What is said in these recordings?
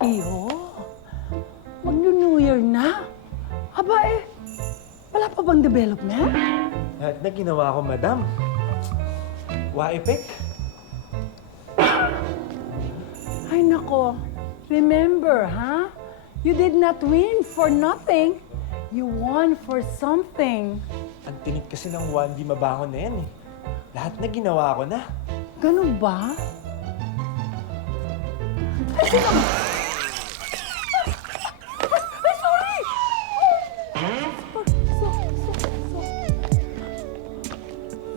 Iho, mag-New Year na. Aba wala pa bang development? Lahat na ginawa ko, madam. Waipik. Ay nako, remember, ha? You did not win for nothing. You won for something. Ang tinik kasi ng one, di mabangon na yan eh. Lahat na ginawa ko na. Ganun ba? Ay, sorry!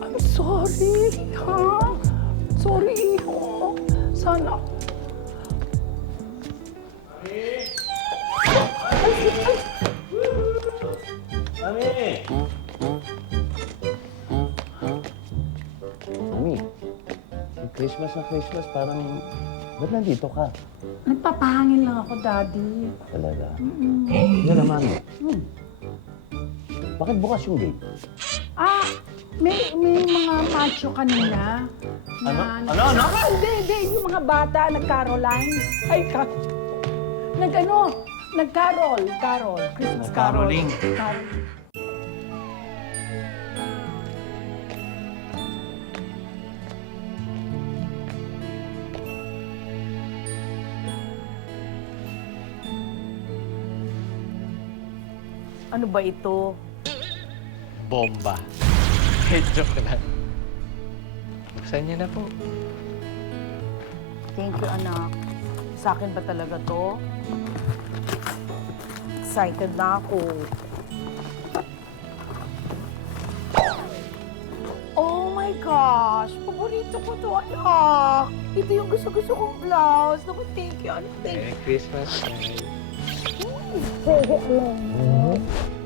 I'm sorry, ha? Sorry, Iho. Sana... Mami! Mami, Christmas na Christmas, parang... Ba't nandito ka? Nagpapahangin lang ako, Daddy. Talaga? Yan na, Mami. Bakit bukas yung gate? May mga macho kanina. Ano? Hindi. Yung mga bata, nag-Caroline. Nag-carol. Christmas carol. Caroling. Carol. Ano ba ito? Bomba. Joke lang. Buksan niyo na po. Thank you, anak. Sa akin ba talaga to? Excited na ako. Oh my gosh! Paborito ko to, anak! Ito yung gusto-gusto kong blouse. Naku, thank you, anak. Merry Christmas.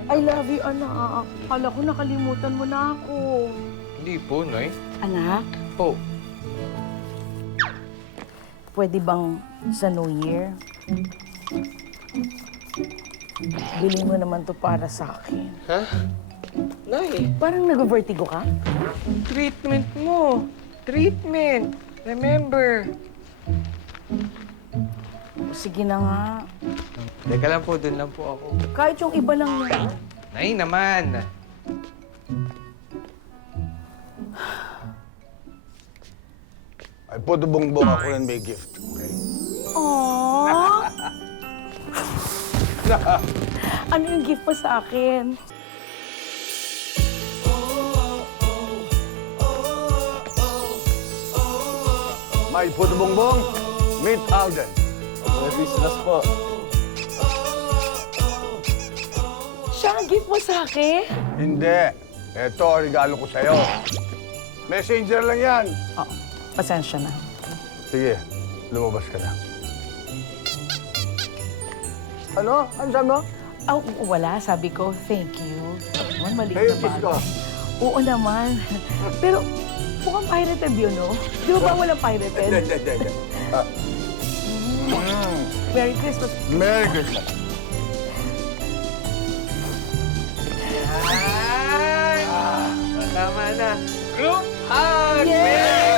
I love you, anak. Kala ko nakalimutan mo na ako. Hindi po, Noy. Anak, Po. pwede bang sa New Year? Bili mo naman to para sa akin. Ha? Noy, Parang nag-vertigo ka? treatment mo. Treatment. Remember. Sige na nga. Teka lang po, dun lang po ako. Kahit yung iba lang yan. Nay naman. Ay, puto bongbong ako rin may gift. Okay? Aww! Ano yung gift mo sa akin? May puto bongbong, meet Alden. Merry Christmas po. Siya ang gift mo sa akin? Hindi. Ito, regalo ko sa'yo. Messenger lang yan. Oh, pasensya na. Sige, lumabas ka na. Ano? Ano sabi mo? Oh, wala. Sabi ko, thank you. Naman, maliit Kayo, na kiss ko. bagay. Oo naman. Pero, mukhang pirated yun, no? Di ba walang pirated? Hindi. Merry Christmas. Merry Christmas. Tama na. Group hug! Yay!